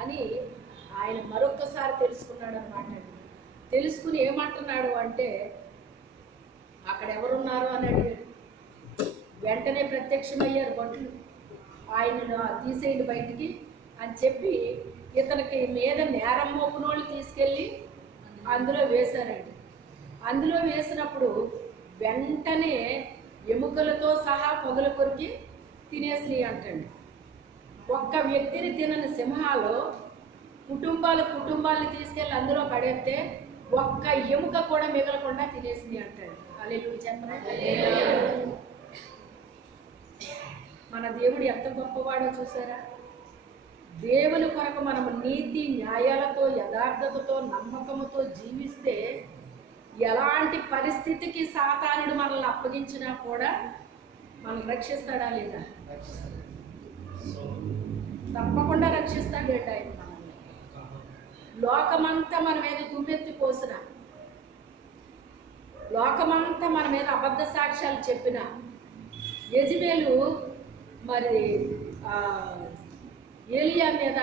అని ఆయన మరొక్కసారి తెలుసుకున్నాడు అన్నమాట. తెలుసుకుని ఏమంటున్నాడు అంటే, అక్కడ ఎవరున్నారు అని అడిగాడు. వెంటనే ప్రత్యక్షమయ్యారు భటులు, ఆయనను తీసేయండి బయటికి అని చెప్పి ఇతనికి మీద నేరం మోపిన వాళ్ళు తీసుకెళ్ళి అందులో వేశారండి. అందులో వేసినప్పుడు వెంటనే ఎముకలతో సహా పొగల కొరికి తినేసినాయి అంటండి. ఒక్క వ్యక్తిని తినని సింహాలు కుటుంబాలని తీసుకెళ్ళి అందులో పడేస్తే ఒక్క ఎముక కూడా మిగలకుండా తినేసినాయి అంటాడు. హల్లెలూయా చెప్పండి. మన దేవుడు ఎంత గొప్పవాడో చూసారా? దేవుని కొరకు మనము నీతి న్యాయాలతో యథార్థతతో నమ్మకముతో జీవిస్తే ఎలాంటి పరిస్థితికి సాతానుడు మనల్ని అప్పగించినా కూడా మనల్ని రక్షిస్తాడా లేదా? తప్పకుండా రక్షిస్తాడు ఆయన మనల్ని. లోకమంతా మన మీద దుమ్మెత్తి పోసిన, లోకమంతా మన మీద అబద్ధ సాక్ష్యాలు చెప్పిన యెజబెలు మరి ఏలియా మీద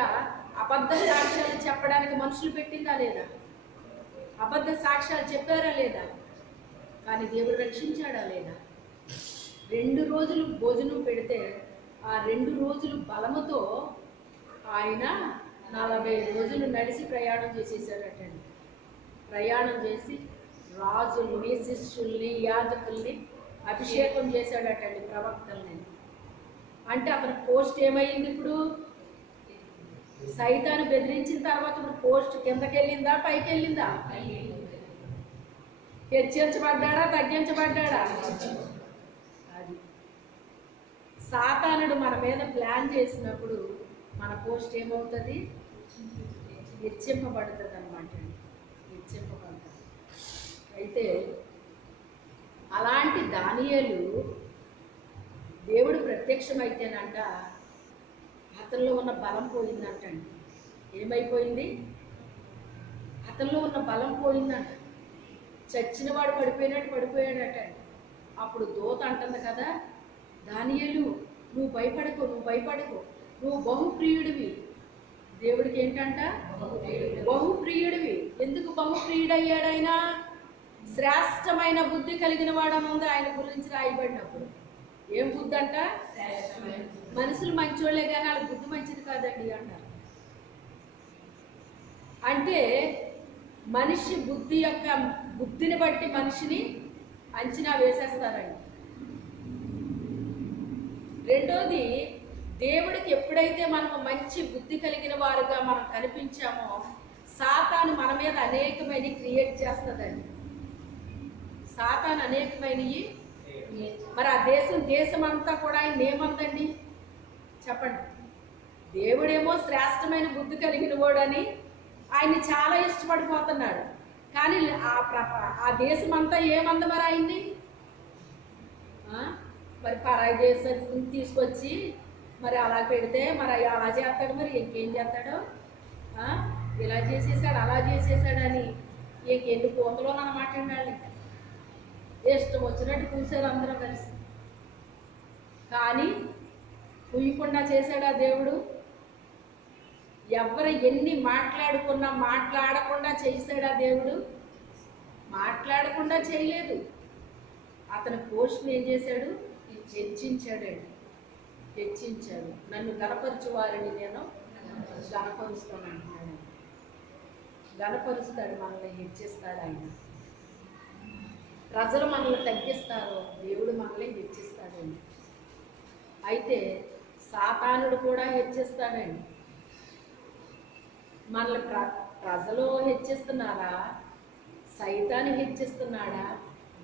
అబద్ధ సాక్ష్యాలు చెప్పడానికి మనుషులు పెట్టిందా లేదా? అబద్ధ సాక్ష్యాలు చెప్పారా లేదా? కానీ దేవుడు రక్షించాడా లేదా? 2 రోజులు భోజనం పెడితే ఆ 2 రోజులు బలముతో ఆయన 40 రోజులు నడిచి ప్రయాణం చేసేసాడటండి. ప్రయాణం చేసి రాజుల్ని, శిష్యుల్ని, యాజకుల్ని అభిషేకం చేశాడటండి, ప్రవక్తల్ని. అంటే అతని పోస్ట్ ఏమైంది? ఇప్పుడు సైతాన్ని బెదిరించిన తర్వాత ఇప్పుడు పోస్ట్ కిందకి వెళ్ళిందా పైకి వెళ్ళిందా? హెచ్చించబడ్డాడా తగ్గించబడ్డాడా? అది సాతానుడు మన మీద ప్లాన్ చేసినప్పుడు మన పోస్ట్ ఏమవుతుంది? హెచ్చింపబడుతుంది అన్నమాట. హెచ్చింపబడుతుంది. అయితే అలాంటి దానియేలు దేవుడు ప్రత్యక్షమైతేనంట అతనిలో ఉన్న బలం పోయిందంటండి. ఏమైపోయింది? అతనిలో ఉన్న బలం పోయిందంట. చచ్చిన వాడు పడిపోయినట్టు పడిపోయాడటండి. అప్పుడు దూత అంటుంది కదా, దానియేలు నువ్వు భయపడకు, నువ్వు బహుప్రియుడివి. దేవుడికి ఏంటంట? బహుప్రియుడివి. ఎందుకు బహుప్రియుడయ్యాడు ఆయన? శ్రేష్టమైన బుద్ధి కలిగిన వాడని ఉంది ఆయన గురించి రాయబడినప్పుడు. ఏం బుద్ధి అంట? మనుషులు మంచోళ్లే కానీ వాళ్ళ బుద్ధి మంచిది కాదండి అంటారు. అంటే మనిషి బుద్ధిని బట్టి మనిషిని అంచనా వేసేస్తారండి. రెండోది, దేవుడికి ఎప్పుడైతే మనము మంచి బుద్ధి కలిగిన వారుగా మనం కనిపించామో సాతాను మన మీద అనేకమైనవి క్రియేట్ చేస్తుందండి. సాతాను అనేకమైనవి. మరి ఆ దేశం అంతా కూడా ఆయన ఏమందండి చెప్పండి? దేవుడేమో శ్రేష్టమైన బుద్ధి కలిగిన వాడని ఆయన్ని చాలా ఇష్టపడిపోతున్నాడు. కానీ ఆ దేశం అంతా ఏమంది మరి ఆయన్ని? మరి పరాయి దేశం తీసుకొచ్చి మరి అలా పెడితే మరి అలా చేస్తాడు, మరి ఇంకేం చేస్తాడు? ఇలా చేసేసాడు అలా చేసేసాడని ఇంకెన్ని కోతలో అన్నమాట. వాళ్ళు ఇష్టం వచ్చినట్టు కూర్చారు అందరూ కలిసి. కానీ కుయ్యకుండా చేశాడా దేవుడు? ఎవరు ఎన్ని మాట్లాడుకున్నా మాట్లాడకుండా చేశాడా దేవుడు? మాట్లాడకుండా చేయలేదు. అతని పోస్ట్ని ఏం చేశాడు? హెచ్చించాడండి. హెచ్చించాడు. నన్ను గణపరచు వారిని నేను గణపరుస్తానంటున్నాడు. గణపరుస్తాడు, మనల్ని హెచ్చిస్తాడు ఆయన. ప్రజలు మనల్ని తగ్గిస్తారు, దేవుడు మనల్ని హెచ్చిస్తాడండి. అయితే సాతానుడు కూడా హెచ్చిస్తాడండి. మనల్ని ప్రజలు హెచ్చిస్తున్నారా? సైతాను హెచ్చిస్తున్నాడా?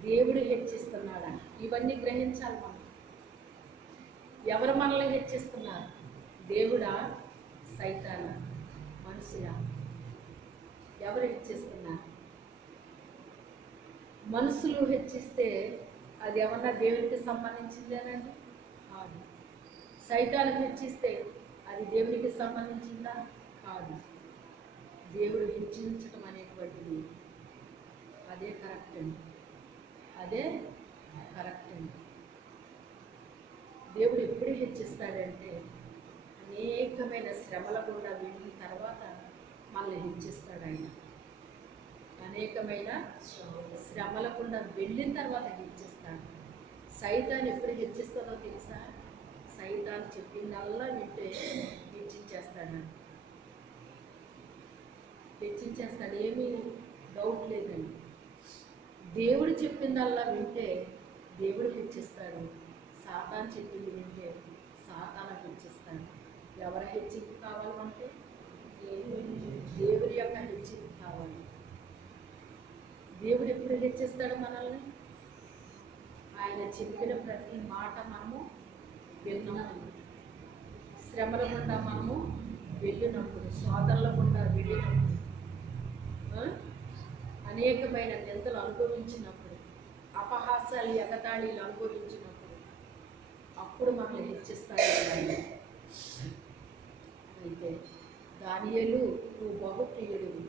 దేవుడు హెచ్చిస్తున్నాడా? ఇవన్నీ గ్రహించాలి మనం. ఎవరు మనల్ని హెచ్చిస్తున్నారు? దేవుడా? సైతానా? మనుషులా? ఎవరు హెచ్చిస్తున్నారు? మనుషులు హెచ్చిస్తే అది ఏమన్నా దేవునికి సంబంధించిందేనండి? కాదు. సైతాను హెచ్చిస్తే అది దేవునికి సంబంధించిందా? కాదు. దేవుడు హెచ్చించడం అనేటువంటిది అదే కరెక్ట్ అండి. అదే కరెక్ట్ అండి. దేవుడు ఎప్పుడు హెచ్చిస్తాడంటే అనేకమైన శ్రమల గుండా వెళ్ళిన తర్వాత మనల్ని హెచ్చిస్తాడు ఆయన. అనేకమైన శ్రమల గుండా వెళ్ళిన తర్వాత హెచ్చిస్తాడు. సైతాన్ని ఎప్పుడు హెచ్చిస్తుందో తెలుసా? సైతాన్ని చెప్పిందల్లా వింటే హెచ్చించేస్తాడు. హెచ్చించేస్తాడు, ఏమీ డౌట్ లేదండి. దేవుడు చెప్పిందల్లా వింటే దేవుడు హెచ్చిస్తాడు. సాతాను చెప్పింది వింటే సాతాను హెచ్చిస్తాడు. ఎవరి హెచ్చింపు కావాలి మనకి? దేవుడి యొక్క హెచ్చింపు కావాలి. దేవుడు ఎప్పుడు హెచ్చిస్తాడు మనల్ని? ఆయన చెప్పిన ప్రతి మాట మనము విన్నప్పుడు, శ్రమల గుండా మనము వెళ్ళినప్పుడు, శోధనల గుండా వెళ్ళినప్పుడు, అనేకమైన నిందలు అనుభవించినప్పుడు, అపహాసాలు ఎగతాళీలు అనుభవించినప్పుడు, అప్పుడు మనల్ని హెచ్చిస్తాడు. అయితే దానియేలు, నువ్వు బహుప్రియుడివి,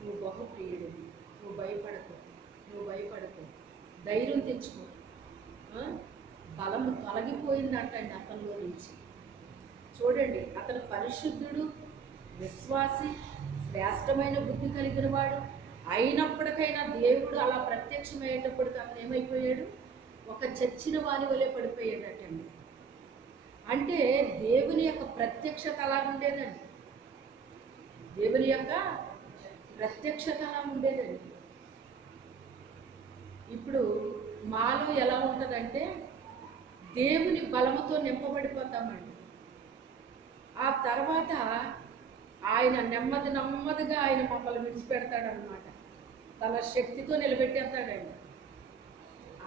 నువ్వు బహుప్రియుడివి, నువ్వు భయపడకు, నువ్వు భయపడకు, ధైర్యం తెచ్చుకో. బలము తొలగిపోయిందంటండి అతనిలో నుంచి. చూడండి, అతను పరిశుద్ధుడు, విశ్వాసి, శ్రేష్టమైన బుద్ధి కలిగిన వాడు అయినప్పటికైనా దేవుడు అలా ప్రత్యక్షమయ్యేటప్పటికి అతను ఏమైపోయాడు? ఒక చచ్చిన వాని వలె పడిపోయాడటండి. అంటే దేవుని యొక్క ప్రత్యక్షత అలా ఉండేదండి. దేవుని యొక్క ప్రత్యక్షత అలా ఉండేదండి. ఇప్పుడు మాలో ఎలా ఉంటుందంటే దేవుని బలముతో నింపబడిపోతామండి. ఆ తర్వాత ఆయన నెమ్మదిగా ఆయన మమ్మల్ని విడిచిపెడతాడనమాట. తన శక్తితో నిలబెట్టేస్తాడండి.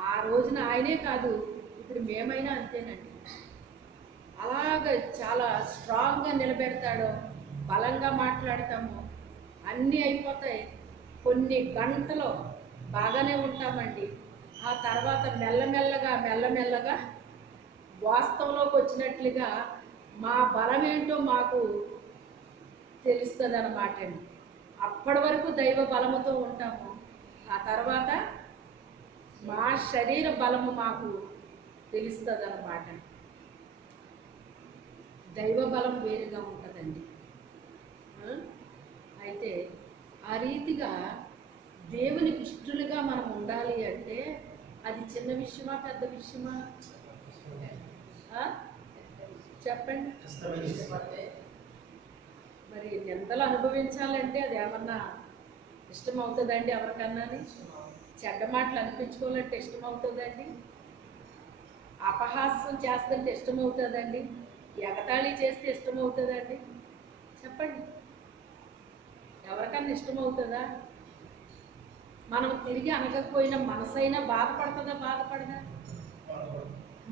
ఆ రోజున ఆయనే కాదు, ఇప్పుడు మేమైనా అంతేనండి. అలాగ చాలా స్ట్రాంగ్గా నిలబెడతాడు, బలంగా మాట్లాడతాము, అన్నీ అయిపోతాయి. కొన్ని గంటలు బాగానే ఉంటామండి. ఆ తర్వాత మెల్లమెల్లగా వాస్తవంలోకి వచ్చినట్లుగా మా బలం ఏంటో మాకు తెలుస్తుంది అన్నమాట అండి. అప్పటి వరకు దైవ బలముతో ఉంటాము. ఆ తర్వాత మా శరీర బలము మాకు తెలుస్తుంది అన్నమాట. దైవ బలం వేరుగా ఉంటుందండి. అయితే ఆ రీతిగా దేవునికి ఇష్టలుగా మనం ఉండాలి అంటే అది చిన్న విషయమా పెద్ద విషయమా? చెప్పండి. మరి నిందలు అనుభవించాలంటే అది ఏమన్నా ఇష్టమవుతుందండి ఎవరికన్నా? చెడ్డ మాటలు అనిపించుకోవాలంటే ఇష్టమవుతుందండి? అపహాస్యం చేస్తుంటే ఇష్టమవుతుందండి? ఎగతాళి చేస్తే ఇష్టమవుతుందండి? చెప్పండి, ఎవరికన్నా ఇష్టమవుతుందా? మనం తిరిగి అనకపోయినా మనసైనా బాధపడదా?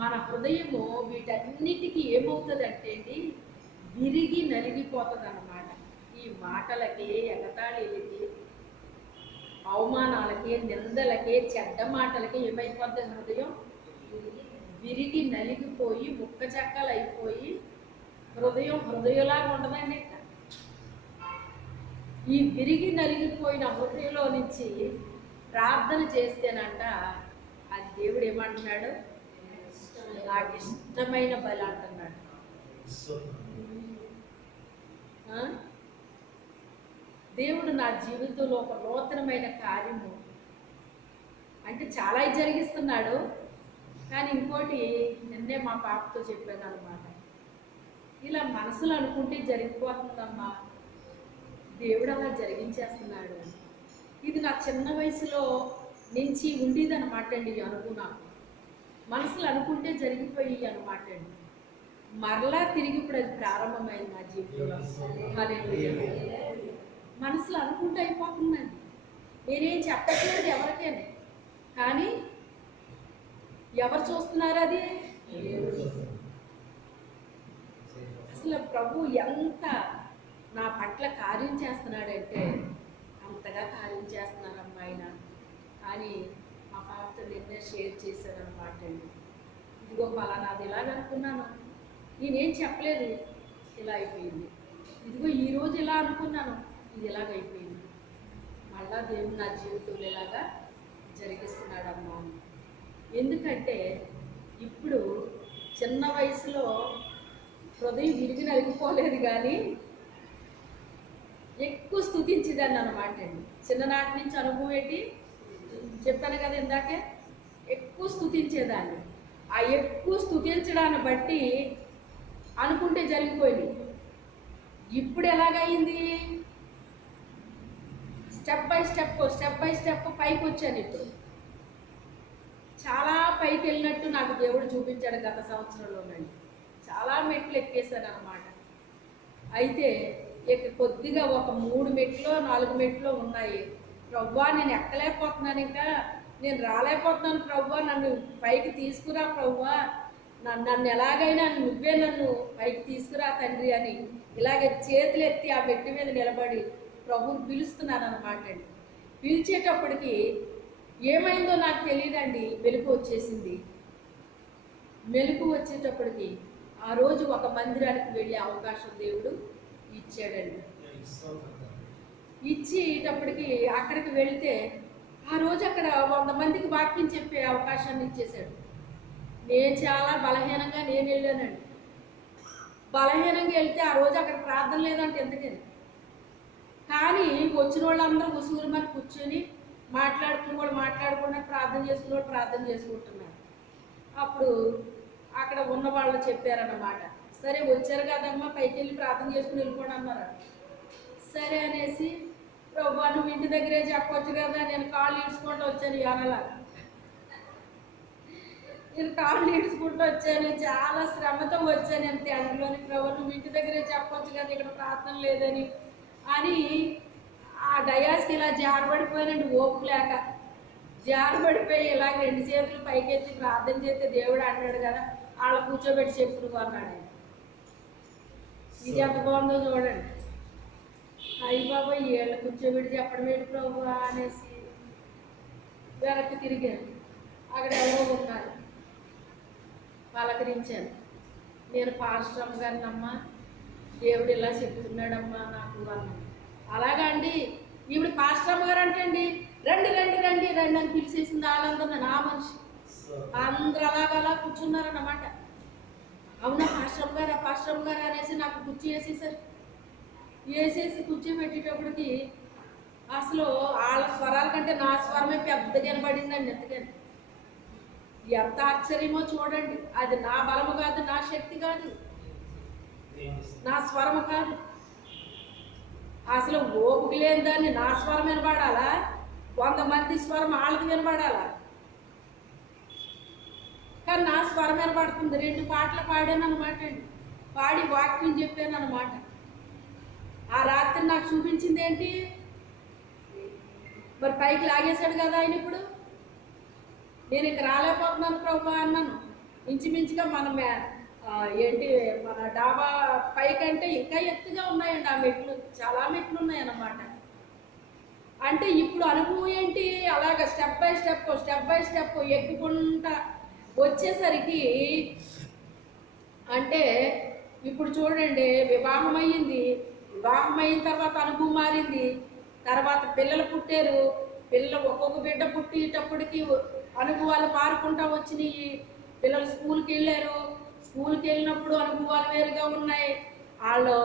మన హృదయము వీటన్నిటికీ ఏమవుతుందంటే అండి, విరిగి నలిగిపోతుంది అన్నమాట. ఈ మాటలకి, ఎగతాళీలకి, అవమానాలకి, నిందలకి, చెడ్డ మాటలకి ఏమైపోతుంది? హృదయం విరిగి నలిగిపోయి ముక్క చెక్కలు అయిపోయి హృదయంలాగా ఉండదండి. ఈ విరిగి నలిగిపోయిన హృదయంలో నుంచి ప్రార్థన చేస్తేనంట అది దేవుడు ఏమంటున్నాడు? నాకు ఇష్టమైన బలి అంటున్నాడు. దేవుడు నా జీవితంలో ఒక నూతనమైన కార్యము అంటే చాలా జరిగిస్తున్నాడు. కానీ ఇంకోటి నిన్నే మా పాపతో చెప్పాను అనమాట. ఇలా మనసులో అనుకుంటే జరిగిపోతుందమ్మా, దేవుడు అలా జరిగించేస్తున్నాడు. ఇది నా చిన్న వయసులో నుంచి ఉండేది అనమాట అండి. ఈ అనుకున్నాను, మనసులో అనుకుంటే జరిగిపోయి అనమాట అండి. మరలా తిరిగి ఇప్పుడు అది ప్రారంభమైంది నా జీవితంలో. మనసులో అనుకుంటే అయిపోతుందండి. నేనేం చెప్పట్లేదు ఎవరికైనా, కానీ ఎవరు చూస్తున్నారు? అది అసలు ప్రభు ఎంత నా పట్ల కార్యం చేస్తున్నాడంటే అంతగా కార్యం చేస్తున్నారమ్మా ఆయన అని మా పాపతో నిన్నే షేర్ చేశారనమాట అండి. ఇదిగో పలానాది ఇలాగనుకున్నాను, నేనేం చెప్పలేదు, ఇలా అయిపోయింది. ఇదిగో ఈరోజు ఇలా అనుకున్నాను, ఇది ఇలాగైపోయింది. మళ్ళా దేవుడు నా జీవితంలో ఇలాగా జరిగిస్తున్నాడమ్మా. ఎందుకంటే ఇప్పుడు చిన్న వయసులో హృదయం విరిగి నలిగిపోలేదు, కానీ ఎక్కువ స్తుతించేదాన్ని అనమాట అండి. చిన్ననాటి నుంచి అనుభవం ఏంటి చెప్పాను కదా ఇందాకే, ఎక్కువ స్తుతించేదాన్ని. ఆ ఎక్కువ స్తుతించడాన్ని బట్టి అనుకుంటే జరిగిపోయింది. ఇప్పుడు ఎలాగైంది, స్టెప్ బై స్టెప్ పైకి వచ్చాను. ఇప్పుడు చాలా పైకి వెళ్ళినట్టు నాకు దేవుడు చూపించాడు గత సంవత్సరంలోనండి. చాలా మెట్లు ఎక్కేశాను అనమాట. అయితే ఇక కొద్దిగా ఒక 3 మెట్లు 4 మెట్లు ఉన్నాయి. ప్రభువా నేను ఎక్కలేకపోతున్నాను, ఇంకా నేను రాలేకపోతున్నాను ప్రభువా, నన్ను పైకి తీసుకురా ప్రభువా, నన్ను ఎలాగైనా నువ్వే నన్ను పైకి తీసుకురా తండ్రి అని ఇలాగే చేతులు ఎత్తి ఆ మెట్టు మీద నిలబడి ప్రభువుని పిలుస్తున్నాను అనమాట అండి. పిలిచేటప్పటికి ఏమైందో నాకు తెలియదండి, మెలకు వచ్చేసింది. మెలకు వచ్చేటప్పటికి ఆ రోజు ఒక మందిరానికి వెళ్ళే అవకాశం దేవుడు ఇచ్చాడండి. ఇచ్చేటప్పటికి అక్కడికి వెళితే ఆ రోజు అక్కడ 100 మందికి వాక్యం చెప్పే అవకాశాన్ని ఇచ్చేశాడు. నేను చాలా బలహీనంగా నేను వెళ్ళానండి. బలహీనంగా వెళ్తే ఆ రోజు అక్కడ ప్రార్థన లేదంటే ఎందుకని, కానీ వచ్చిన వాళ్ళందరూ ఉసుగురు మరి కూర్చొని మాట్లాడుకునే వాళ్ళు మాట్లాడకుండా ప్రార్థన చేసుకునే వాళ్ళు ప్రార్థన చేసుకుంటున్నారు. అప్పుడు అక్కడ ఉన్న వాళ్ళు చెప్పారన్నమాట, సరే వచ్చారు కదమ్మా పైకి వెళ్ళి ప్రార్థన చేసుకుని వెళ్ళిపోండి అన్నారు. సరే అనేసి ప్రభువా నువ్వు ఇంటి దగ్గరే చెప్పొచ్చు కదా, నేను కాళ్ళు ఈడ్చుకుంటూ వచ్చాను. యానలా నేను కాళ్ళు ఈడ్చుకుంటూ వచ్చాను, చాలా శ్రమతో వచ్చాను అంతే అందులోని. ప్రభువా నువ్వు ఇంటి దగ్గరే చెప్పొచ్చు కదా, ఇక్కడ ప్రార్థన లేదని అని ఆ డయాస్కి ఇలా జారబడిపోయినండి. ఓపు లేక జారబడిపోయి ఇలా 2 చేతులు పైకెత్తి ప్రార్థన చేస్తే దేవుడు అన్నాడు కదా, వాళ్ళ కూర్చోబెట్టి చెప్పులు అన్నాడు. ఇది ఎంత బాగుందో చూడండి. అయ్యి బాబా వీళ్ళు కూర్చోబెట్టి చెప్పడం ఏంటి ప్రభు అనేసి వెనక్కి తిరిగాను. అక్కడ ఎవరో ఉన్నారు, పలకరించాను. నేను పాస్టర్ గారినమ్మా, దేవుడు ఇలా చెప్తున్నాడమ్మా నాకు అన్నాను. అలాగా అండి, ఈవిడ పాస్టర్ గారు అంటే అండి రండి రండి రండి రండి అని పిలిచేసింది. వాళ్ళందరూ నా మనిషి అందరూ అలా కూర్చున్నారన్నమాట. అవునా పాస్టర్ గారు అనేసి నాకు కుర్చీ వేసేసి కూర్చోబెట్టేటప్పటికి అసలు వాళ్ళ స్వరాల కంటే నా స్వరమే పెద్దగా వినబడిందండి. ఎందుకని ఎంత ఆశ్చర్యమో చూడండి. అది నా బలము కాదు, నా శక్తి కాదు, నా స్వరము కాదు. అసలు ఓపిక లేని దాన్ని నా స్వరం వినబడాలా, 100 మంది స్వరం వాళ్ళకి వినబడాలా, కానీ నా స్వరం వినబడుతుంది. 2 పాటలు పాడాను అనమాట అండి. పాడి వాక్యం చెప్పాను అనమాట. ఆ రాత్రి నాకు చూపించింది ఏంటి, మరి పైకి లాగేశాడు కదా ఆయన. ఇప్పుడు నేను ఇక రాలేకపోతున్నాను ప్రభు అన్నాను. ఇంచుమించుగా మన డాబా పైకంటే ఇంకా ఎత్తుగా ఉన్నాయండి ఆ మెట్లు, చాలా మెట్లు ఉన్నాయన్నమాట. అంటే ఇప్పుడు అనుభవం ఏంటి, అలాగ స్టెప్ బై స్టెప్ ఎక్కుకుంటా వచ్చేసరికి అంటే ఇప్పుడు చూడండి, వివాహం అయిన తర్వాత అనుభవం మారింది. తర్వాత పిల్లలు పుట్టారు, ఒక్కొక్క బిడ్డ పుట్టేటప్పటికి అనుభవాలు మారుకుంటా వచ్చినాయి. పిల్లలు స్కూల్కి వెళ్ళినప్పుడు అనుభవాలు వేరుగా ఉన్నాయి. వాళ్ళు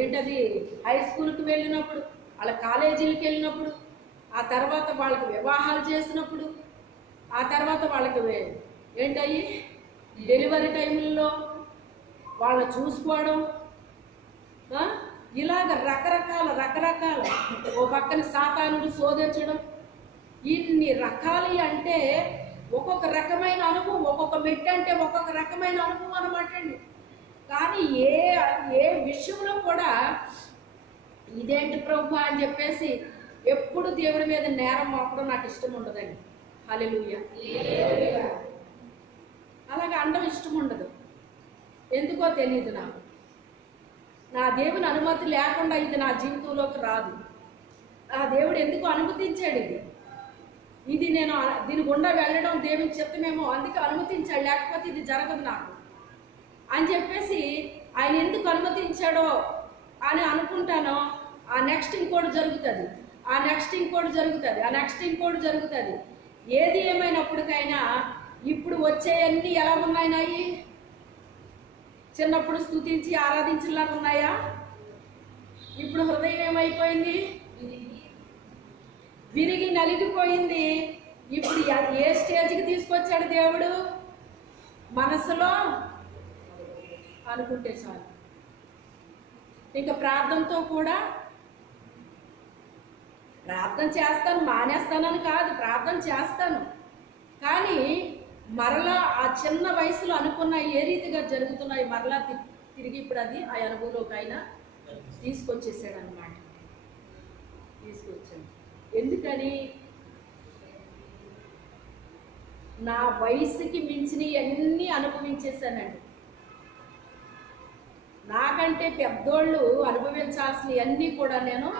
ఏంటది హై స్కూల్కి వెళ్ళినప్పుడు, వాళ్ళ కాలేజీలకు వెళ్ళినప్పుడు, ఆ తర్వాత వాళ్ళకి వివాహాలు చేసినప్పుడు, ఆ తర్వాత వాళ్ళకి ఏంటయ్యి డెలివరీ టైంలో వాళ్ళ చూసుకోవడం, ఇలాగ రకరకాల ఓ పక్కన సాతానుడు శోధించడం, ఇన్ని రకాలు. అంటే ఒక్కొక్క రకమైన అనుభవం, ఒక్కొక్క మెట్టు అంటే ఒక్కొక్క రకమైన అనుభవం అనమాట అండి. కానీ ఏ విషయంలో కూడా ఇదేంటి ప్రభు అని చెప్పేసి ఎప్పుడు దేవుడి మీద నేరం మోపడం నాకు ఇష్టం ఉండదండి. హల్లెలూయా. అలాగే అండం ఇష్టం ఉండదు, ఎందుకో తెలియదు నాకు. నా దేవుని అనుమతి లేకుండా ఇది నా జీవితంలోకి రాదు. ఆ దేవుడు ఎందుకు అనుమతించాడు ఇది నేను దీని గుండా వెళ్ళడం దేవుని చిత్తమేమో, అందుకే అనుమతించాడు, లేకపోతే ఇది జరగదు నాకు అని చెప్పేసి ఆయన ఎందుకు అనుమతించాడో అని అనుకుంటానో, ఆ నెక్స్ట్ ఇంకోటి జరుగుతుంది, ఆ నెక్స్ట్ ఇంకోటి జరుగుతుంది. ఏది ఏమైనప్పటికైనా ఇప్పుడు వచ్చేయన్నీ ఎలా ఉన్నాయి, చిన్నప్పుడు స్తుతించి ఆరాధించేలాగా ఉన్నాయా? ఇప్పుడు హృదయం ఏమైపోయింది? విరిగి నలిగిపోయింది. ఇప్పుడు ఏ స్టేజ్కి తీసుకొచ్చాడు దేవుడు? మనసులో అనుకుంటే చాలు. ఇంకా ప్రార్థనతో కూడా, ప్రార్థన చేస్తాను మానేస్తానని కాదు, ప్రార్థన చేస్తాను, కానీ మరలా ఆ చిన్న వయసులో అనుకున్న ఏ రీతిగా జరుగుతున్నాయి మరలా తిరిగి ఇప్పుడు అది ఆ అనుభవంలోకి అయినా తీసుకొచ్చేసాడు అనమాట. తీసుకొచ్చాడు. ఎందుకని? నా వయసుకి మించినవి అన్నీ అనుభవించేశానండి. నాకంటే పెద్దోళ్ళు అనుభవించాల్సినవి అన్నీ కూడా నేను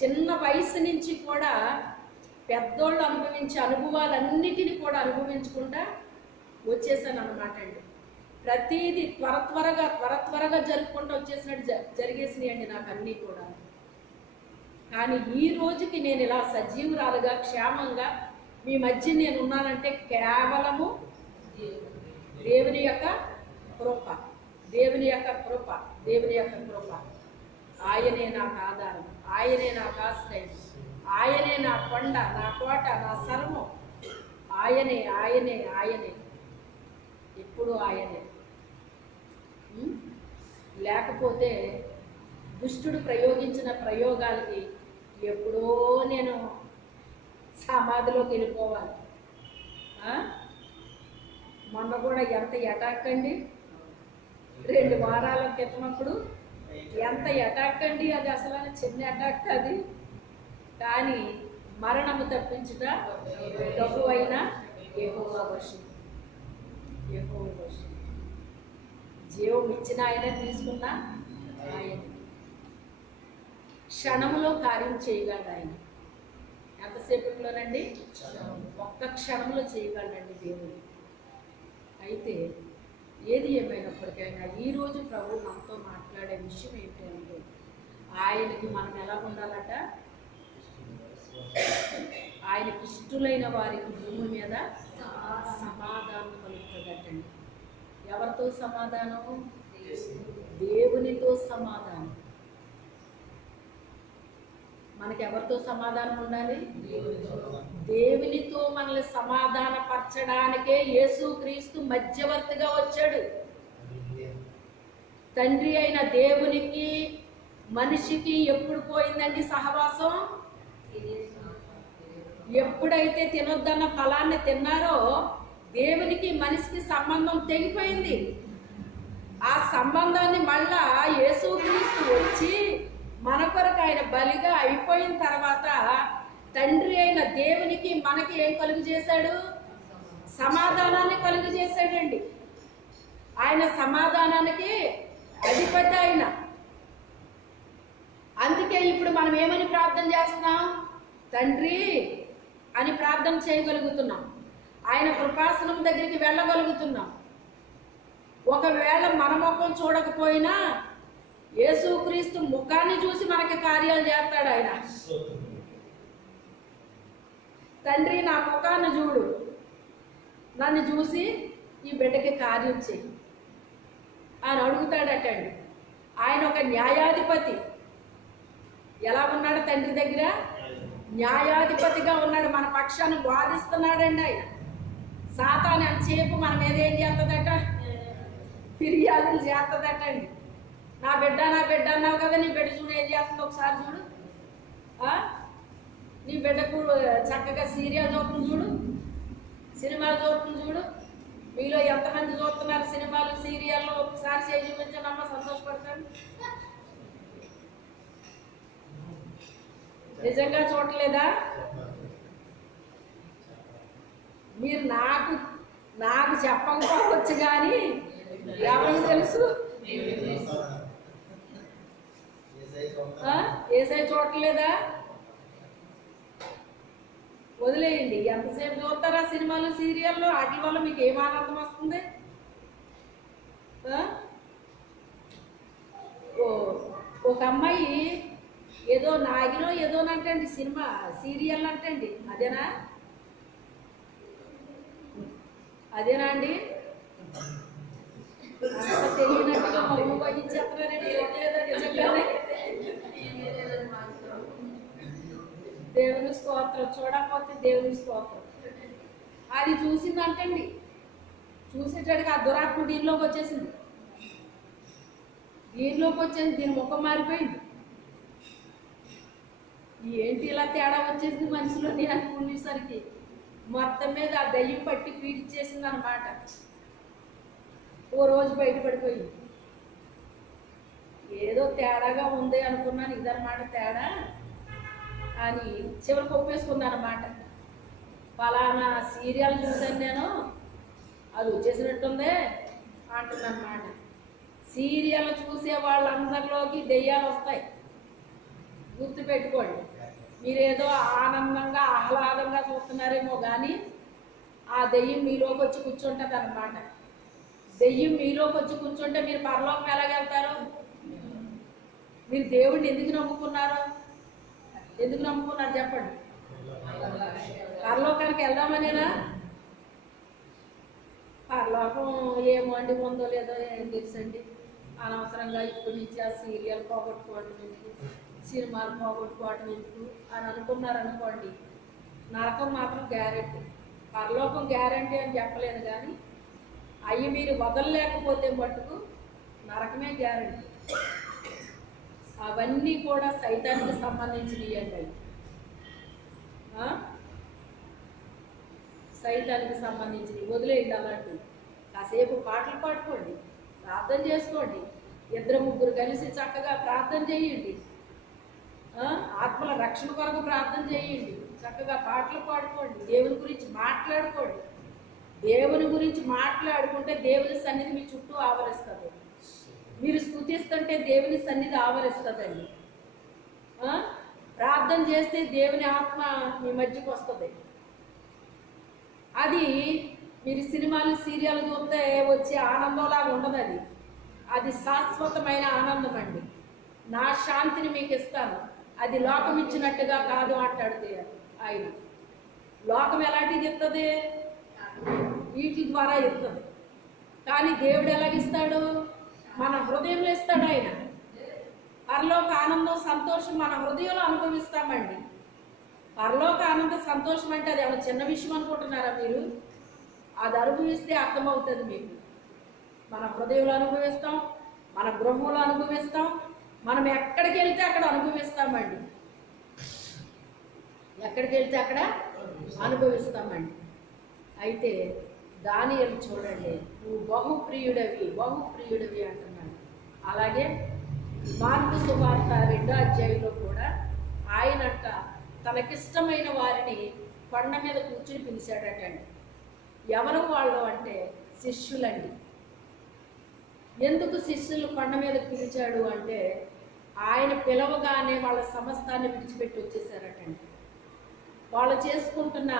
చిన్న వయసు నుంచి కూడా పెద్దోళ్ళు అనుభవించే అనుభవాలన్నిటిని కూడా అనుభవించకుండా వచ్చేసాను అనమాట అండి. ప్రతిదీ త్వరగా జరుపుకుంటూ వచ్చేసినట్టు జరిగేసినాయండి నాకు అన్నీ కూడా. కానీ ఈ రోజుకి నేను ఇలా సజీవురాలుగా క్షేమంగా మీ మధ్య నేను ఉన్నానంటే కేవలము దేవుని యొక్క కృప, దేవుని యొక్క కృప, దేవుని యొక్క కృప. ఆయనే నాకు ఆధారం, ఆయనే నాకు ఆశ్రయం, ఆయనే నా కొండ, నా కోట, నా సర్వం. ఆయనే ఆయనే ఆయనే ఎప్పుడు ఆయనే. లేకపోతే దుష్టుడు ప్రయోగించిన ప్రయోగాలకి ఎప్పుడో నేను సమాధిలోకి వెళ్ళిపోవాలి. మొన్న కూడా ఎంత అటాక్ అండి, 2 వారాల క్రితమప్పుడు ఎంత అటాక్ అండి. అది అసలు చిన్న అటాక్ అది. కానీ మరణము తప్పించుట ప్రభు అయిన యెహోవా వశం. యెహోవా వశం. జీవం ఇచ్చిన ఆయన, తీసుకున్న ఆయన. క్షణములో కార్యం చేయగలడు ఆయన. ఎంతసేపట్లోనండి? ఒక్క క్షణంలో చేయగలడండి దేవుడు. అయితే ఏది ఏమైనప్పటికైనా ఈరోజు ప్రభు మనతో మాట్లాడే విషయం ఏంటంటే, ఆయనకి మనం ఎలా ఉండాలట? ఆయనకి ఇష్టలైన వారికి భూమి మీద సమాధానం కలుగుతుందటండి. ఎవరితో సమాధానం? దేవునితో సమాధానం. మనకి ఎవరితో సమాధానం ఉండాలి? దేవునితో మనల్ని సమాధాన పరచడానికే యేసుక్రీస్తు మధ్యవర్తిగా వచ్చాడు. తండ్రి అయిన దేవునికి మనిషికి ఎప్పుడు పోయిందండి సహవాసం? ఎప్పుడైతే తినొద్దన్న ఫలాన్ని తిన్నారో దేవునికి మనిషికి సంబంధం తెగిపోయింది. ఆ సంబంధాన్ని మళ్ళా యేసుక్రీస్తు వచ్చి మన కొరకు ఆయన బలిగా అయిపోయిన తర్వాత తండ్రి అయిన దేవునికి మనకి ఏం కలుగు చేశాడు? సమాధానాన్ని కలుగు చేశాడండి. ఆయన సమాధానానికి అధిపతి ఆయన. అందుకే ఇప్పుడు మనం ఏమని ప్రార్థన చేస్తున్నాం? తండ్రి అని ప్రార్థన చేయగలుగుతున్నాం. ఆయన కృపాసనం దగ్గరికి వెళ్ళగలుగుతున్నాం. ఒకవేళ మన ముఖం చూడకపోయినా యేసుక్రీస్తు ముఖాన్ని చూసి మనకి కార్యాలు చేస్తాడు ఆయన. తండ్రి నా ముఖాన్ని చూడు, నన్ను చూసి ఈ బిడ్డకి కార్యం చేయి అని అడుగుతాడటండి. ఆయన ఒక న్యాయాధిపతి. ఎలా ఉన్నాడు తండ్రి దగ్గర? న్యాయాధిపతిగా ఉన్నాడు. మన పక్షాన్ని వాదిస్తున్నాడండి ఆయన. సాతాను అంతసేపు మన మీద ఏం చేస్తుందట? ఫిర్యాదులు చేస్తుందటండి. నా బిడ్డ అన్నావు కదా, నీ బిడ్డ చూడు ఏం చేస్తుందో ఒకసారి చూడు. నీ బిడ్డకు చక్కగా సీరియల్ చూపును చూడు, సినిమాలు చూపును చూడు. మీలో ఎంతమంది చూస్తున్నారు సినిమాలు సీరియల్లో? ఒకసారి చేసి చూపించానమ్మ, సంతోషపడతాను. నిజంగా చూడలేదా? మీరు నాకు చెప్పకపోవచ్చు కానీ ఎవరికి తెలుసు? ఏసై చూడలేదా? వదిలేయండి. ఎంతసేపు చూస్తారా సినిమాలు సీరియల్లో? వాటి వల్ల మీకు ఏం ఆనందం వస్తుంది? ఒక అమ్మాయి ఏదో నాగిలో ఏదోనంటండి, సినిమా సీరియల్ అంటండి. అదేనా అండి? అంత తెలియనట్టుగా మౌనం వహించేస్తున్నారండి. నిజంగానే దేవుని స్తోత్రం, చూడకపోతే దేవుని స్తోత్రం. అది చూసిందంటండి, చూసేటట్టుగా ఆ దురాత్మ దీనిలోకి వచ్చేసింది, దీని ముఖం మారిపోయింది. ఏంటి ఇలా తేడా వచ్చేసింది మనిషిలో నేను అనుకునేసరికి మొత్తం మీద ఆ దయ్యం పట్టి పీడిచ్చేసింది అనమాట. ఓ రోజు బయటపడిపోయింది. ఏదో తేడాగా ఉంది అనుకున్నాను, ఇదన్నమాట తేడా అని చివరికి ఒప్పేసుకుంది అనమాట. ఫలానా సీరియల్ చూసాను నేను, అది వచ్చేసినట్టుందే అంటుందన్నమాట. సీరియల్ చూసే వాళ్ళందరిలోకి దెయ్యాలు వస్తాయి, గుర్తుపెట్టుకోండి. మీరేదో ఆనందంగా ఆహ్లాదంగా చూస్తున్నారేమో కానీ ఆ దెయ్యం మీలోకి వచ్చి కూర్చుంటుంది అనమాట. దెయ్యం మీలోకి వచ్చి కూర్చుంటే మీరు పరలోకం ఎలాగెళ్తారు? మీరు దేవుడిని ఎందుకు నమ్ముకున్నారు చెప్పండి. పరలోకానికి వెళ్దామనేనా? పరలోకం ఏమో అండి, ఉందో లేదో ఏం తెలుసండి. అనవసరంగా ఇప్పటి నుంచి ఆ సీరియల్ పోగొట్టుకోవడం ఎందుకు, సినిమాలు పోగొట్టుకోవడం ఎందుకు అని అనుకున్నారనుకోండి, నరకం మాత్రం గ్యారెంటీ. పరలోకం గ్యారెంటీ అని చెప్పలేను కానీ అవి మీరు వదలలేకపోతే మట్టుకు నరకమే గ్యారెంటీ. అవన్నీ కూడా సైతానికి సంబంధించినవి అండి. సైతానికి సంబంధించినవి వదిలేయండి. అలాంటివి కాసేపు పాటలు పాడుకోండి, ప్రార్థన చేసుకోండి, 2-3 కలిసి చక్కగా ప్రార్థన చేయండి, ఆత్మల రక్షణ కొరకు ప్రార్థన చేయండి, చక్కగా పాటలు పాడుకోండి, దేవుని గురించి మాట్లాడుకోండి. దేవుని గురించి మాట్లాడుకుంటే దేవుని సన్నిధి మీ చుట్టూ ఆవరిస్తుంది. మీరు స్తుతిస్తుంటే దేవుని సన్నిధి ఆవరిస్తుందండి. ప్రార్థన చేస్తే దేవుని ఆత్మ మీ మధ్యకి వస్తుంది. అది మీరు సినిమాలు సీరియల్ చూస్తే వచ్చే ఆనందంలాగా ఉండదు. అది శాశ్వతమైన ఆనందం అండి. నా శాంతిని మీకు ఇస్తాను, అది లోకం ఇచ్చినట్టుగా కాదు అంటాడు ఆయన. లోకం ఎలాంటిది ఇస్తుంది? వీటి ద్వారా ఇస్తుంది. కానీ దేవుడు ఎలాగిస్తాడు? మన హృదయంలో ఇస్తాడు ఆయన. పరలోక ఆనందం, సంతోషం మన హృదయంలో అనుభవిస్తామండి. పరలోక ఆనంద సంతోషం అంటే అది ఏమైనా చిన్న విషయం అనుకుంటున్నారా మీరు? అది అనుభవిస్తే అర్థమవుతుంది మీకు. మన హృదయంలో అనుభవిస్తాం, మన గృహంలో అనుభవిస్తాం, మనం ఎక్కడికి వెళ్తే అక్కడ అనుభవిస్తామండి. ఎక్కడికి వెళ్తే అక్కడ అనుభవిస్తామండి. అయితే దానియేలు చూడండి, నువ్వు బహుప్రియుడవి అంటున్నాడు. అలాగే మార్కు సువార్త 2వ అధ్యాయంలో కూడా ఆయనంట తనకిష్టమైన వారిని కొండ మీద కూర్చుని పిలిచాడటండి. ఎవరు వాళ్ళు అంటే శిష్యులండి. ఎందుకు శిష్యులు కొండ మీద పిలిచాడు అంటే ఆయన పిలవగానే వాళ్ళ సమస్తాన్ని విడిచిపెట్టి వచ్చేసారటండి. వాళ్ళు చేసుకుంటున్న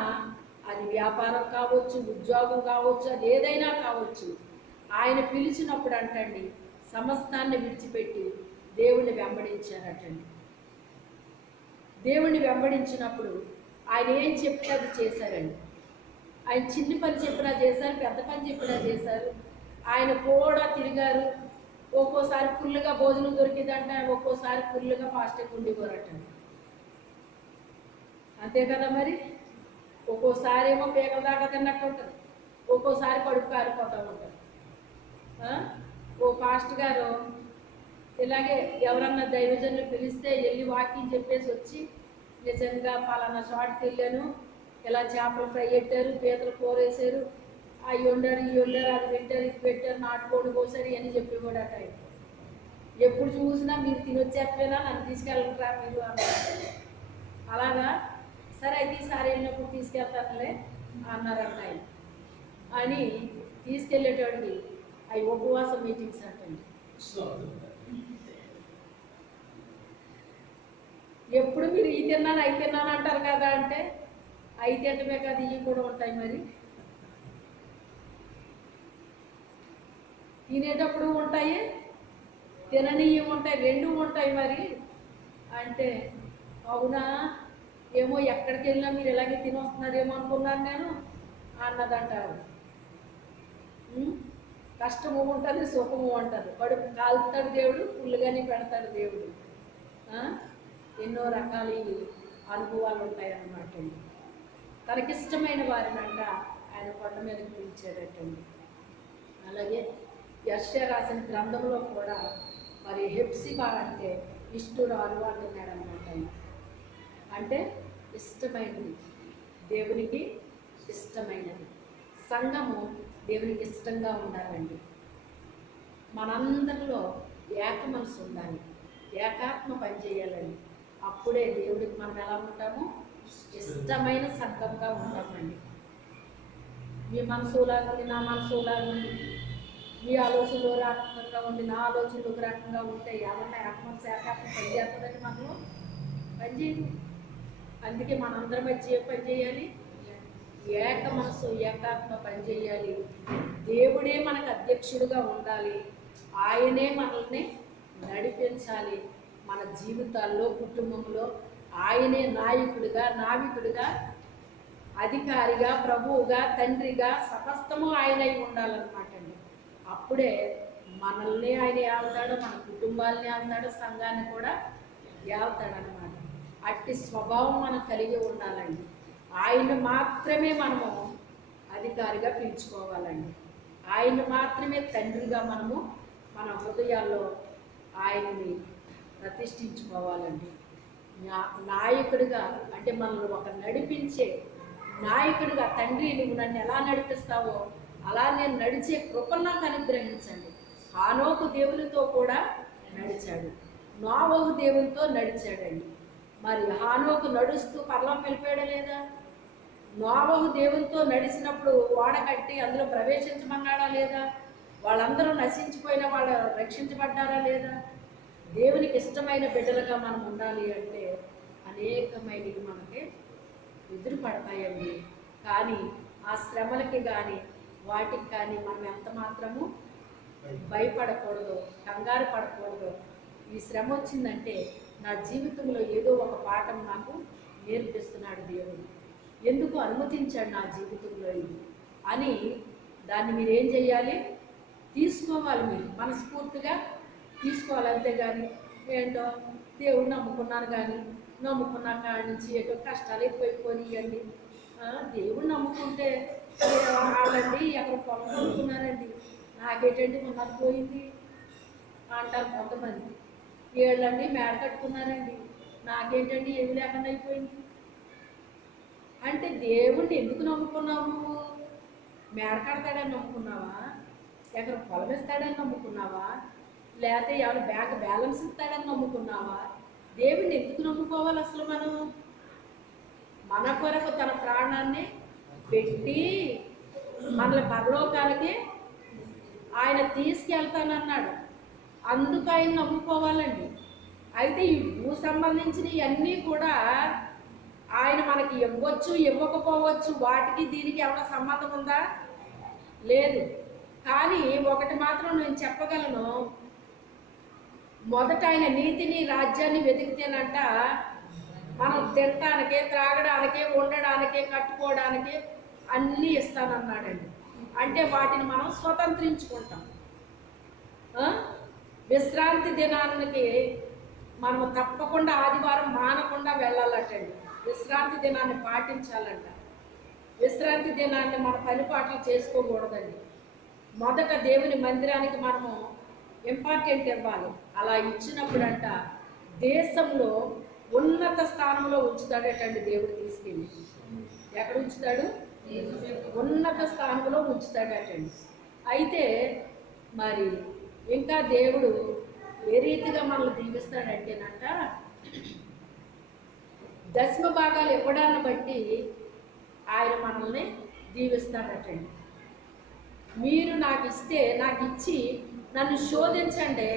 అది వ్యాపారం కావచ్చు, ఉద్యోగం కావచ్చు, అది ఏదైనా కావచ్చు, ఆయన పిలిచినప్పుడు అంటండి సమస్తాన్ని విడిచిపెట్టి దేవుణ్ణి వెంబడించారటండి. దేవుణ్ణి వెంబడించినప్పుడు ఆయన ఏం చెప్తే అది చేశారండి. ఆయన చిన్న పని చెప్పినా చేశారు, పెద్ద పని చెప్పినా చేశారు. ఆయన కూడా తిరిగారు. ఒక్కోసారి ఫుల్గా భోజనం దొరికిందంట, ఒక్కోసారి ఫుల్గా ఫాస్ట్గా ఉండేవారటండి. అంతే కదా మరి. ఒక్కోసారి ఏమో పేగల దాకా తిన్నట్టు ఉంటుంది, ఒక్కోసారి కడుపు కారిపోతూ ఉంటుంది. ఓ పాస్ట్ గారు ఇలాగే ఎవరన్నా దైవజనులు పిలిస్తే వెళ్ళి వాకింగ్ చెప్పేసి వచ్చి, నిజంగా పలానా షాట్కి వెళ్ళాను, ఇలా చేపలు ఫ్రై పెట్టారు, పీతలు కూర వేసారు, అవి వండారు, ఇవి వండారు, అది పెట్టారు, ఇది పెట్టారు, నాటుకోడి కోసారు అని చెప్పి కూడా ఆయన ఎప్పుడు చూసినా మీరు తినొచ్చేకపోయినా నన్ను తీసుకెళ్ళరా మీరు అన్నారు. అలాగా సరే అయితే ఈసారి వెళ్ళినప్పుడు తీసుకెళ్తానులే అన్నారంట ఆయన. అని తీసుకెళ్ళేటోడికి అవి ఉపవాస మీటింగ్స్ అంటండి. ఎప్పుడు మీరు ఈ తిన్నాను అవి తిన్నాను అంటారు కదా, అంటే అవి తింటమే కదా ఇవి కూడా ఉంటాయి. మరి తినేటప్పుడు ఉంటాయి, తిననీవి ఉంటాయి, 2 ఉంటాయి. మరి అంటే అవునా, ఏమో ఎక్కడికి వెళ్ళినా మీరు ఇలాగే తినొస్తున్నారేమో అనుకున్నాను నేను అన్నదంటారు. కష్టము ఉంటుంది, సుఖము ఉంటుంది. కడుపు కాలుతాడు దేవుడు, ఫుల్గానే పెడతాడు దేవుడు. ఎన్నో రకాల అనుభవాలు ఉంటాయన్నమాట అండి. తనకిష్టమైన వారినంట ఆయన కొండ మీదకి పిలిచాడటండి. అలాగే యెషయా రాసిన గ్రంథంలో కూడా మరి హెప్సిబా అంటే ఇష్టురాలు అంటున్నాడు అన్నమాట. అంటే ఇష్టమైనది, దేవునికి ఇష్టమైనది. సంఘము దేవునికి ఇష్టంగా ఉండాలండి. మనందరిలో ఏక మనసు ఉండాలి, ఏకాత్మ పనిచేయాలండి. అప్పుడే దేవుడికి మనం ఎలా ఉంటాము? ఇష్టమైన సంఘంగా ఉంటామండి. మీ మనసులాగా ఉండి నా మనసులాగా ఉండి, మీ ఆలోచనలో రకంగా ఉండి నా ఆలోచనలకు రకంగా ఉంటే ఏమన్నా ఏకమనసు ఏకాత్మ పనిచేస్తుందండి? మనలో పనిచేయదు. అందుకే మనందరం వచ్చి ఏ పని చేయాలి? ఏక మనసు ఏకాత్మ పనిచేయాలి. దేవుడే మనకు అధ్యక్షుడిగా ఉండాలి. ఆయనే మనల్ని నడిపించాలి. మన జీవితాల్లో, కుటుంబంలో ఆయనే నాయకుడిగా, నావికుడిగా, అధికారిగా, ప్రభువుగా, తండ్రిగా సమస్తము ఆయనై ఉండాలన్నమాట అండి. అప్పుడే మనల్ని ఆయన ఏళ్తాడు, మన కుటుంబాలని ఏళ్తాడు, సంఘాన్ని కూడా ఏళ్తాడనమాట. అట్టి స్వభావం మనం కలిగి ఉండాలండి. ఆయన మాత్రమే మనము అధికారిగా పిలుచుకోవాలండి. ఆయన మాత్రమే తండ్రిగా మనము మన హృదయాల్లో ఆయన్ని ప్రతిష్ఠించుకోవాలండి. నాయకుడిగా అంటే మనల్ని ఒక నడిపించే నాయకుడిగా, తండ్రి నువ్వు నన్ను ఎలా నడిపిస్తావో అలా నేను నడిచే కృపను నాకు అనుగ్రహించండి. హానోకు దేవునితో కూడా నడిచాడు, నోవహు దేవునితో నడిచాడండి. మరి హానోకు నడుస్తూ పరలోకం వెళ్ళిపోయాడా లేదా? నోవహు దేవునితో నడిచినప్పుడు ఓడ కట్టి అందులో ప్రవేశించమన్నాడా లేదా? వాళ్ళందరూ నశించిపోయిన వాళ్ళు రక్షించబడ్డారా లేదా? దేవునికి ఇష్టమైన బిడ్డలుగా మనం ఉండాలి అంటే అనేకమైనవి మనకి ఎదురుపడతాయండి. కానీ ఆ శ్రమలకి కానీ వాటికి కానీ మనం ఎంత మాత్రము భయపడకూడదు, కంగారు పడకూడదు. ఈ శ్రమ వచ్చిందంటే నా జీవితంలో ఏదో ఒక పాఠం నాకు నేర్పిస్తున్నాడు దేవుడు, ఎందుకు అనుమతించాడు నా జీవితంలో ఇది అని దాన్ని మీరేం చేయాలి? తీసుకోవాలి. మీరు మనస్ఫూర్తిగా తీసుకోవాలి. అంతేగాని ఏంటో దేవుడు నమ్ముకున్నాను కానీ నమ్ముకున్న కాడి నుంచి ఏటో కష్టాలు ఎక్కువైపోయినాయండి. దేవుడు నమ్ముకుంటే వాళ్ళండి ఎక్కడ పొలం నమ్ముకున్నారండి, నాకేటండి ఉన్నది పోయింది అంటారు కొంతమంది. ఏళ్ళండి మేడ కట్టుకున్నారండి, నాకేంటండి ఏమి లేకుండా అయిపోయింది అంటే దేవుణ్ణి ఎందుకు నమ్ముకున్నావు? నువ్వు మేడ కడతాడని నమ్ముకున్నావా? ఎక్కడ పొలం ఇస్తాడని నమ్ముకున్నావా? లేకపోతే ఎవరు బ్యాంక్ బ్యాలెన్స్ ఇస్తాడని నమ్ముకున్నావా? దేవుణ్ణి ఎందుకు నమ్ముకోవాలి అసలు? మనం మన కొరకు తన ప్రాణాన్ని పెట్టి మనల్ని పరలోకానికి ఆయన తీసుకెళ్తానన్నాడు. అందుకు ఆయన నమ్ముకోవాలండి. అయితే ఈ భూ సంబంధించినవి అన్నీ కూడా ఆయన మనకి ఇవ్వచ్చు, ఇవ్వకపోవచ్చు. వాటికి దీనికి ఏమైనా సంబంధం ఉందా? లేదు. కానీ ఒకటి మాత్రం నేను చెప్పగలను, మొదట ఆయన నీతిని, రాజ్యాన్ని వెతికితేనంట మనం తినడానికి, త్రాగడానికి, ఉండడానికి, కట్టుకోవడానికి అన్నీ ఇస్తానన్నాడండి. అంటే వాటిని మనం స్వతంత్రించుకుంటాం. విశ్రాంతి దినానికి మనం తప్పకుండా ఆదివారం మానకుండా వెళ్ళాలటండి. విశ్రాంతి దినాన్ని పాటించాలంట. విశ్రాంతి దినాన్ని మన పనిపాట్లు చేసుకోకూడదండి. మొదట దేవుని మందిరానికి మనము ఇంపార్టెంట్ ఇవ్వాలి. అలా ఇచ్చినప్పుడంట దేశంలో ఉన్నత స్థానంలో ఉంచుతాడటండి దేవుడు. తీసుకెళ్ళి ఎక్కడ ఉంచుతాడు? ఉన్నత స్థానంలో ఉంచుతాడటండి. అయితే మరి ఇంకా దేవుడు ఏ రీతిగా మనల్ని దీవిస్తాడంటేనంట, దశమ భాగాలు ఇవ్వడాన్ని బట్టి ఆయన మనల్ని దీవిస్తాడటండి. మీరు నాకు ఇస్తే, నాకు ఇచ్చి నన్ను శోధించండి,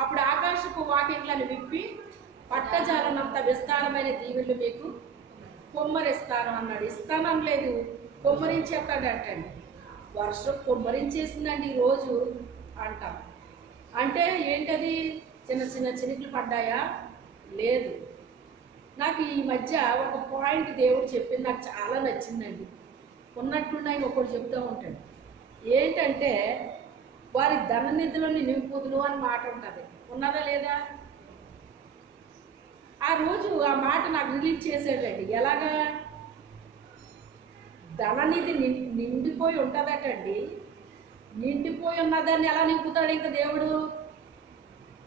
అప్పుడు ఆకాశపు వాకిట్లను విప్పి పట్టజాలనంత విస్తారమైన దీవెనలు మీకు కొమ్మరిస్తాను అన్నాడు. ఇస్తానలేదు, కొమ్మరించేస్తాడంటండి. వర్షం కొమ్మరించేసిందండి ఈరోజు అంటాం. అంటే ఏంటది? చిన్న చిన్న చినుకులు పడ్డాయా? లేదు. నాకు ఈ మధ్య ఒక పాయింట్ దేవుడు చెప్పింది, నాకు చాలా నచ్చిందండి. ఉన్నట్లున్నాయి ఒకటి చెప్తూ ఉంటాడు. ఏంటంటే వారి ధననిధులని నింపుదులు అని మాట ఉంటుంది. ఉన్నదా లేదా? ఆ రోజు ఆ మాట నాకు రిలీజ్ చేసాడండి. ఎలాగా? ధననిధి నిండిపోయి ఉంటుందటండి. నిండిపోయి ఉన్నదాన్ని ఎలా నింపుతాడు ఇంకా దేవుడు?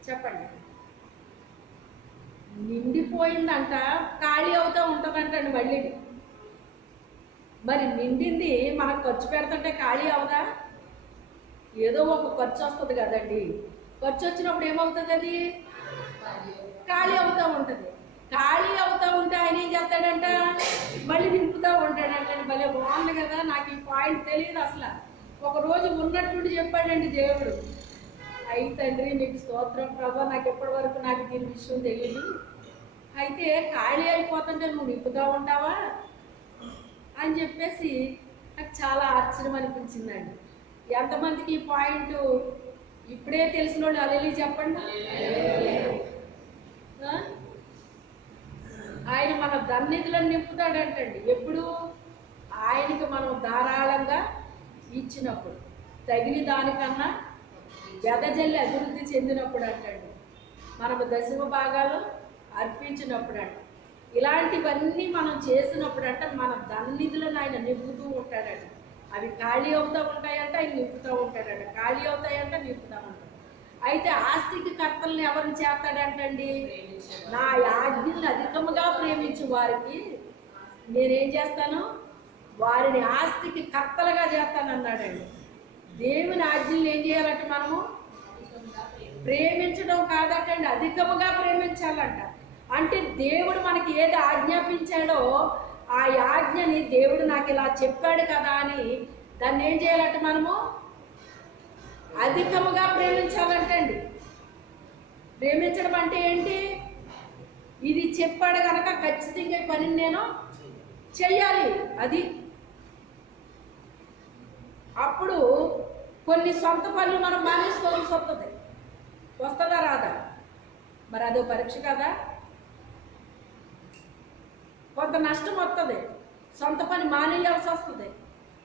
చెప్పండి. నిండిపోయిందంట ఖాళీ అవుతూ ఉంటుందంటండి మళ్ళీ. మరి నిండింది మనకు ఖర్చు పెడుతుంటే ఖాళీ అవుదా? ఏదో ఒక ఖర్చు వస్తుంది కదండి. ఖర్చు వచ్చినప్పుడు ఏమవుతుంది? అది ఖాళీ అవుతూ ఉంటుంది. ఖాళీ అవుతూ ఉంటే ఆయన ఏం చేస్తాడంట? మళ్ళీ నింపుతూ ఉంటాడంట. భలే బాగుంది కదా, నాకు ఈ పాయింట్ తెలియదు అసలు. ఒకరోజు ఉన్నట్టుండి చెప్పాడండి దేవుడు. అయి తండ్రి నీకు స్తోత్రం ప్రభా, నాకు ఎప్పటి వరకు నాకు దీని విషయం తెలియదు. అయితే ఖాళీ అయిపోతుంటే నువ్వు నింపుతూ ఉంటావా అని చెప్పేసి నాకు చాలా ఆశ్చర్యం అనిపించిందండి. ఎంతమందికి ఈ పాయింట్ ఇప్పుడే తెలిసిన వాళ్ళు అలెలి చెప్పండి. ఆయన మన ధన్నిధులను నింపుతాడంటండి. ఎప్పుడు? ఆయనకి మనం ధారాళంగా ఇచ్చినప్పుడు, తగిన దానికన్నా వెదజల్లి అభివృద్ధి చెందినప్పుడు అంటండి. మనము దశమ భాగాలు అర్పించినప్పుడు అంట. ఇలాంటివన్నీ మనం చేసినప్పుడు అంట మన ధన్నిధులను ఆయన నింపుతూ ఉంటాడంట. అవి ఖాళీ అవుతూ ఉంటాయంట, ఆయన నింపుతూ ఉంటాడంట. ఖాళీ అవుతాయంట, నింపుతూ ఉంటాడు. అయితే ఆస్తికి కర్తల్ని ఎవరిని చేస్తాడంటండి? నా ఆజ్ఞలను అధికముగా ప్రేమించు వారికి నేనేం చేస్తాను? వారిని ఆస్తికి కర్తలుగా చేస్తానన్నాడండి. దేవుని ఆజ్ఞలు ఏం చేయాలంటే మనము ప్రేమించడం కాదటండి, అధికముగా ప్రేమించాలంట. అంటే దేవుడు మనకి ఏది ఆజ్ఞాపించాడో ఆ ఆజ్ఞని దేవుడు నాకు ఇలా చెప్పాడు కదా అని దాన్ని ఏం చేయాలంటే మనము అధికముగా ప్రేమించాలంటండి. ప్రేమించడం అంటే ఏంటి? ఇది చెప్పాడు కనుక ఖచ్చితంగా ఈ పనిని నేను చెయ్యాలి. అది అప్పుడు కొన్ని సొంత పనులు మనం మానేసుకోవాల్సి వస్తుంది. వస్తుందా రాదా? మరి అదో పరీక్ష కదా. కొంత నష్టం వస్తుంది, సొంత పని మానేయాల్సి వస్తుంది,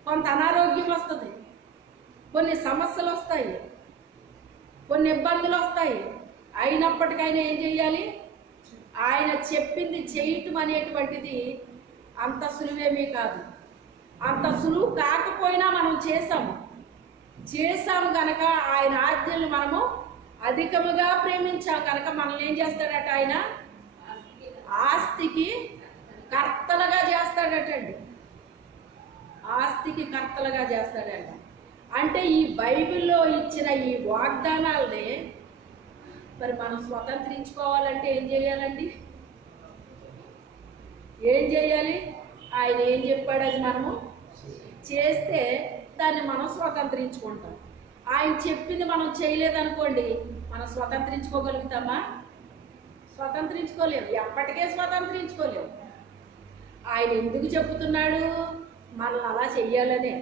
కొంత అనారోగ్యం వస్తుంది, కొన్ని సమస్యలు వస్తాయి, కొన్ని ఇబ్బందులు వస్తాయి. అయినప్పటికైనా ఏం చెయ్యాలి? ఆయన చెప్పింది చేయటం అనేటువంటిది అంత సులువేమీ కాదు. అంత సులువు కాకపోయినా మనం చేసాము కనుక ఆయన ఆజ్ఞలు మనము అధికముగా ప్రేమించాం కనుక మనల్ని ఏం చేస్తాడట? ఆయన ఆస్తికి కర్తలుగా చేస్తాడటండి. ఆస్తికి కర్తలుగా చేస్తాడంట. అంటే ఈ బైబిల్లో ఇచ్చిన ఈ వాగ్దానాలనే మరి మనం స్వతంత్రించుకోవాలంటే ఏం చేయాలండి? ఏం చేయాలి? ఆయన ఏం చెప్పాడు అది మనము చేస్తే దాన్ని మనం స్వతంత్రించుకుంటాం. ఆయన చెప్పింది మనం చేయలేదనుకోండి, మనం స్వతంత్రించుకోగలుగుతామా? స్వతంత్రించుకోలేము, ఎప్పటికే స్వతంత్రించుకోలేము. ఆయన ఎందుకు చెబుతున్నాడు? మనల్ని అలా చెయ్యాలనే,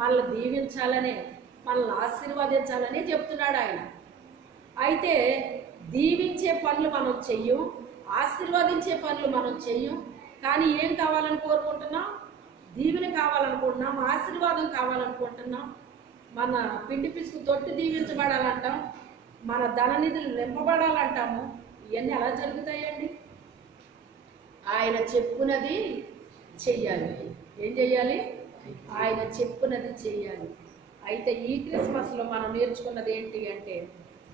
మనల్ని దీవించాలనే, మనల్ని ఆశీర్వదించాలనే చెప్తున్నాడు ఆయన. అయితే దీవించే పనులు మనం చెయ్యం, ఆశీర్వదించే పనులు మనం చెయ్యం. కానీ ఏం కావాలని కోరుకుంటున్నాం? దీవెన కావాలనుకుంటున్నాం, ఆశీర్వాదం కావాలనుకుంటున్నాం. మన పిండి పిసుకు తొట్టి దీవించబడాలంటాం, మన ధననిధులు నింపబడాలంటాము. ఇవన్నీ ఎలా జరుగుతాయండి? ఆయన చెప్పునది చెయ్యాలి. ఏం చెయ్యాలి? ఆయన చెప్పునది చెయ్యాలి. అయితే ఈ క్రిస్మస్లో మనం నేర్చుకున్నది ఏంటి అంటే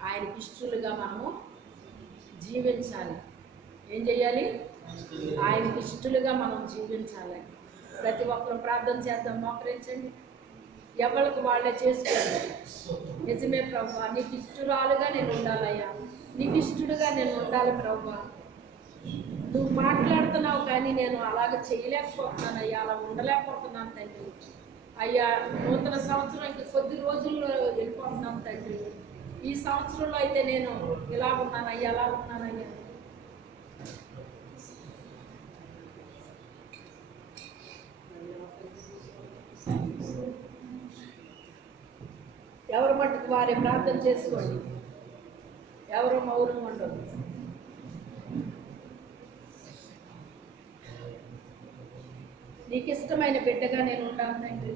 ఆయనకి ఇష్టలుగా మనము జీవించాలి. ఏం చెయ్యాలి? ఆయనకి ఇష్టలుగా మనం జీవించాలి. ప్రతి ఒక్కరు ప్రార్థన చేద్దాం, మోకరించండి. ఎవరికి వాళ్ళే చేసుకోండి. నిజమే ప్రభువా, నీకు ఇష్టరాలుగా నేను ఉండాలయ్యా, నీకు ఇష్టడుగా నేను ఉండాలి ప్రభువా. నువ్వు మాట్లాడుతున్నావు కానీ నేను అలాగ చేయలేకపోతున్నాను అయ్యా, అలా ఉండలేకపోతున్నాను తండ్రి. అయ్యా, నూతన సంవత్సరం ఇంకా కొద్ది రోజుల్లో వెళ్ళిపోతున్నాం తండ్రి. ఈ సంవత్సరంలో అయితే నేను ఇలా ఉన్నానయ్యా, అలా ఉన్నానయ్యా. ఎవరు మట్టుకు వారే ప్రార్థన చేసుకోండి, ఎవరు మౌనం ఉండదు. నీకు ఇష్టమైన బిడ్డగా నేను ఉంటాను తండ్రి.